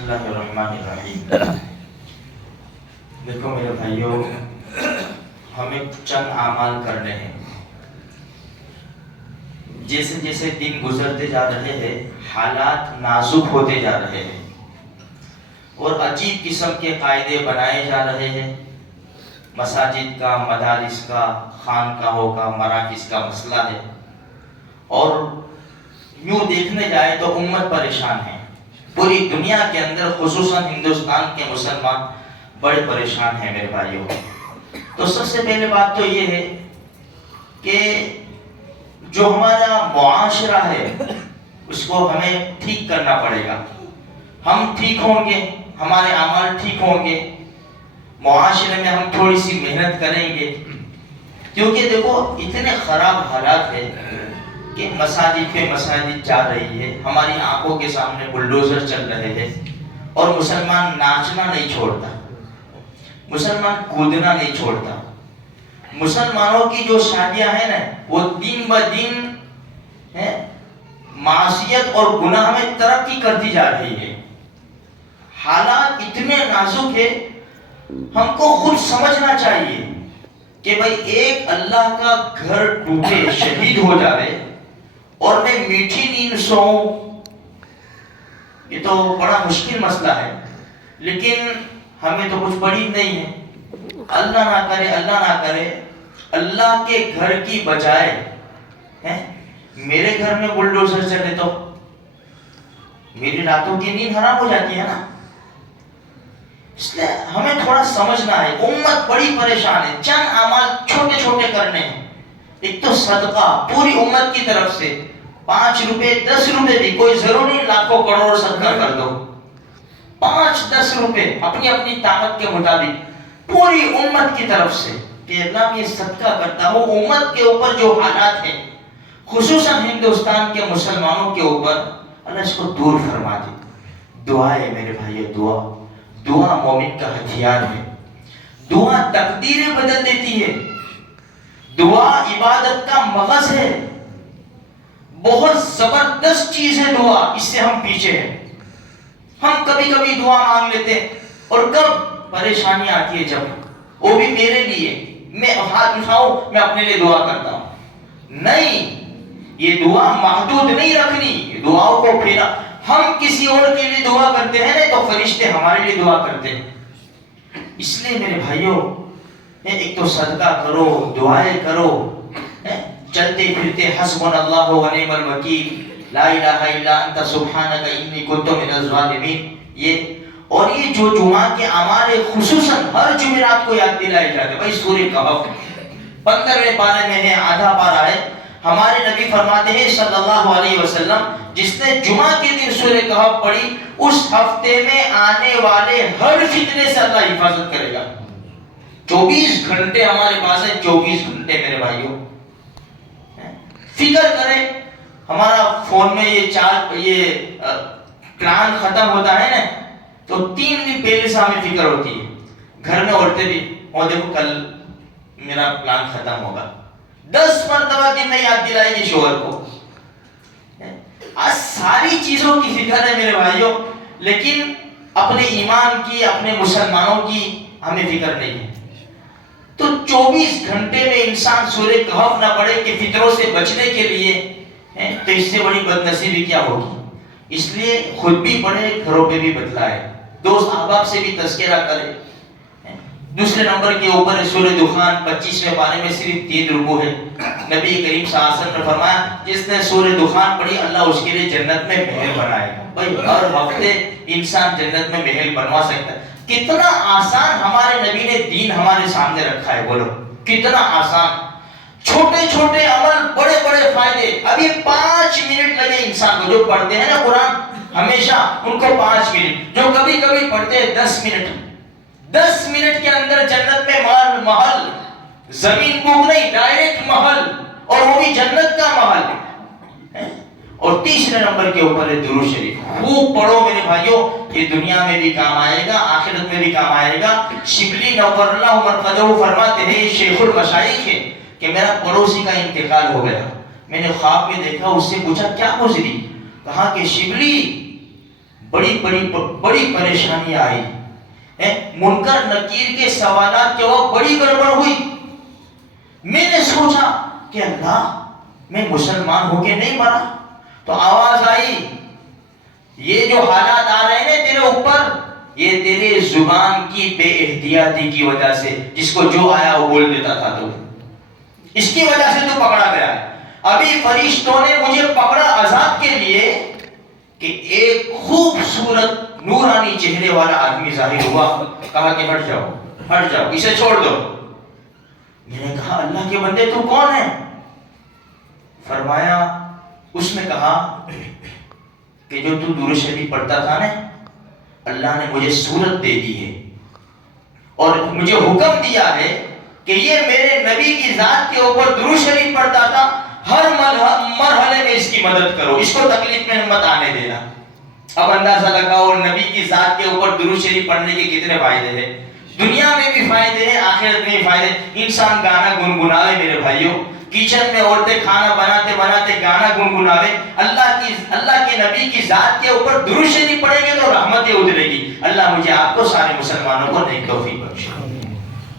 بسم اللہ الرحمن الرحیم۔ دیکھو میرے بھائیوں، ہمیں چند اعمال کرنے ہیں۔ جیسے جیسے دن گزرتے جا رہے ہیں، حالات نازک ہوتے جا رہے ہیں اور عجیب قسم کے قاعدے بنائے جا رہے ہیں۔ مساجد کا، مدارس کا، خانقاہوں کا، مراکز کا مسئلہ ہے، اور یوں دیکھنے جائے تو امت پریشان ہے۔ پوری دنیا کے اندر خصوصاً ہندوستان کے مسلمان بڑے پریشان ہیں میرے بھائیوں۔ تو سب سے پہلے بات تو یہ ہے کہ جو ہمارا معاشرہ ہے اس کو ہمیں ٹھیک کرنا پڑے گا۔ ہم ٹھیک ہوں گے، ہمارے اعمال ٹھیک ہوں گے، معاشرے میں ہم تھوڑی سی محنت کریں گے، کیونکہ دیکھو اتنے خراب حالات ہیں کہ مساجد پہ مساجد جا رہی ہے، ہماری آنکھوں کے سامنے بلڈوزر چل رہے ہیں، اور مسلمان ناچنا نہیں چھوڑتا، مسلمان کودنا نہیں چھوڑتا۔ مسلمانوں کی جو شادیاں ہیں نا، وہ دن بہ دن معصیت اور گناہ میں ترقی کرتی جا رہی ہے۔ حالات اتنے نازک ہے، ہم کو خود سمجھنا چاہیے کہ بھائی ایک اللہ کا گھر ٹوٹے، شہید ہو جائے، اور میں میٹھی نیند سوؤں، یہ تو بڑا مشکل مسئلہ ہے، لیکن ہمیں تو کچھ پڑی نہیں ہے۔ اللہ نہ کرے، اللہ نہ کرے، اللہ کے گھر کی بجائے میرے گھر میں بلڈوزر چلے تو میری راتوں کی نیند حرام ہو جاتی ہے نا۔ اس لیے ہمیں تھوڑا سمجھنا ہے، امت بڑی پریشان ہے۔ چند اعمال چھوٹے چھوٹے کرنے ہیں۔ ایک تو صدقہ پوری امت کی طرف سے، 5 روپے 10 روپے بھی، کوئی ضروری نہیں لاکھوں کروڑ صدقہ کر دو، 5-10 روپے اپنی اپنی طاقت کے مطابق پوری امت کی طرف سے کہ اللہ میں صدقہ کرتا ہوں۔ امت کے اوپر جو حالات ہیں، خصوصاً ہندوستان کے مسلمانوں کے اوپر، اللہ اس کو دور فرما دے۔ دعا ہے میرے بھائیو، دعا مومن کا ہتھیار ہے۔ دعا تقدیریں بدل دیتی ہے، دعا عبادت کا مغز ہے، بہت زبردست چیز ہے دعا۔ اس سے ہم پیچھے ہیں۔ ہم کبھی کبھی دعا مانگ لیتے ہیں، اور کب پریشانی آتی ہے جب، وہ بھی میرے لیے، میں ہاتھ اٹھاؤں، میں اپنے لیے دعا کرتا ہوں۔ نہیں، یہ دعا محدود نہیں رکھنی، دعاؤں کو پھیلا۔ ہم کسی اور کے لیے دعا کرتے ہیں تو فرشتے ہمارے لیے دعا کرتے ہیں۔ اس لیے میرے بھائیوں، ایک تو صدقہ کرو، دعائیں کرو، چلتے پھرتے حسبنا اللہ و نعم الوکیل، لا الہ الا انت سبحانک انی کنت من الظالمین۔ اور یہ جو جمعہ کے اعمال خصوصاً ہر جمعرات کو یاد دلائے جاتے ہیں۔ بھائی سورہ کہف 15ویں پارے میں ہے، آدھا پارہ ہے۔ ہمارے نبی فرماتے ہیں صلی اللہ علیہ وسلم، جس نے جمعہ کے دن سورہ کہف پڑھی، اس ہفتے میں آنے والے ہر فتنے سے اللہ حفاظت کرے گا۔ 24 گھنٹے ہمارے پاس ہے، 24 گھنٹے میرے بھائیوں۔ فکر کریں، ہمارا فون میں یہ پلان ختم ہوتا ہے نا، تو 3 دن پہلے سے ہمیں فکر ہوتی ہے۔ گھر میں عورتیں بھی، اور دیکھو کل میرا پلان ختم ہوگا، 10 مرتبہ دن میں یاد دلائے گی شوہر کو۔ آج ساری چیزوں کی فکر ہے میرے بھائیوں، لیکن اپنے ایمان کی، اپنے مسلمانوں کی ہمیں فکر نہیں ہے۔ تو 24 گھنٹے میں انسان سورہ کہف نہ پڑھے کہ فطروں سے بچنے کے لیے، تو اس سے بڑی بد نصیبی کیا ہوگی۔ اس لیے خود بھی پڑھے، گھروں پہ بھی بتلائے، دوست احباب سے بھی تذکرہ کرے۔ دوسرے نمبر کے اوپر ہے سورہ دخان 25ویں پارے میں صرف 3 رکوع ہے۔ نبی کریم صلی اللہ علیہ وسلم نے فرمایا، جس نے سورہ دخان پڑھی اللہ اس کے لیے جنت میں محل بنائے گا۔ بھائی ہر ہفتے انسان جنت میں محل بنوا سکتا ہے۔ کتنا آسان ہمارے نبی نے دین ہمارے سامنے رکھا ہے، بولو کتنا آسان۔ چھوٹے چھوٹے عمل، بڑے بڑے فائدے۔ ابھی 5 منٹ لگے انسان کو، جو پڑھتے ہیں نا قرآن ہمیشہ، ان کو 5 منٹ، جو کبھی کبھی پڑھتے ہیں 10 منٹ، 10 منٹ کے اندر جنت میں محل، زمین بک نہیں، ڈائریکٹ محل، اور وہ بھی جنت کا محل۔ اور تیسرے نمبر کے اوپر ہے درود شریف۔ خوب پڑھو میرے بھائیوں، یہ دنیا میں بھی کام آئے گا، آخرت میں بھی کام آئے گا۔ شبلی نور اللہ مرقدہ فرماتے ہیں، شیخ المشائخ ہے، کہ میرا پڑوسی کا انتقال ہو گیا، میں نے خواب میں دیکھا، اس سے پوچھا کیا گزری، کہا کہ شبلی بڑی پریشانی آئی، منکر نکیر کے سوالات کے وقت بڑی گڑبڑ ہوئی. میں نے سوچا کہ اللہ میں مسلمان ہو کے نہیں مرا. تو آواز آئی یہ جو حالات آ رہے ہیں تیرے اوپر، یہ تیرے زبان کی بے احتیاطی کی وجہ سے، جس کو جو آیا وہ بول دیتا تھا، تو اس کی وجہ سے تو پکڑا گیا ہے. ابھی فرشتوں نے مجھے پکڑا عذاب کے لیے کہ ایک خوبصورت نورانی چہرے والا آدمی ظاہر ہوا. کہا کہ ہٹ جاؤ اسے چھوڑ دو. میں نے کہا اللہ کے بندے تو کون ہے؟ فرمایا، اس نے کہا کہ جو تو درود شریف پڑھتا تھا نا، اللہ نے مجھے صورت دے دی ہے اور مجھے حکم دیا ہے کہ یہ میرے نبی کی ذات کے اوپر درود شریف پڑھتا تھا، ہر مرحلے میں اس کی مدد کرو، اس کو تکلیف میں مت آنے دینا. اب اندازہ لگاؤ نبی کی ذات کے اوپر درود شریف پڑھنے کے کتنے فائدے ہیں. دنیا میں بھی فائدے ہیں، آخرت میں بھی فائدے. انسان گانا گنگناوے میرے بھائیوں، کچن میں عورتیں کھانا بناتے بناتے گانا گنگناوے، اللہ کے نبی کی ذات کے اوپر درود شریف پڑھیں گے تو رحمتیں اترے گی. اللہ مجھے آپ کو سارے مسلمانوں کو نیک توفیق بخشے.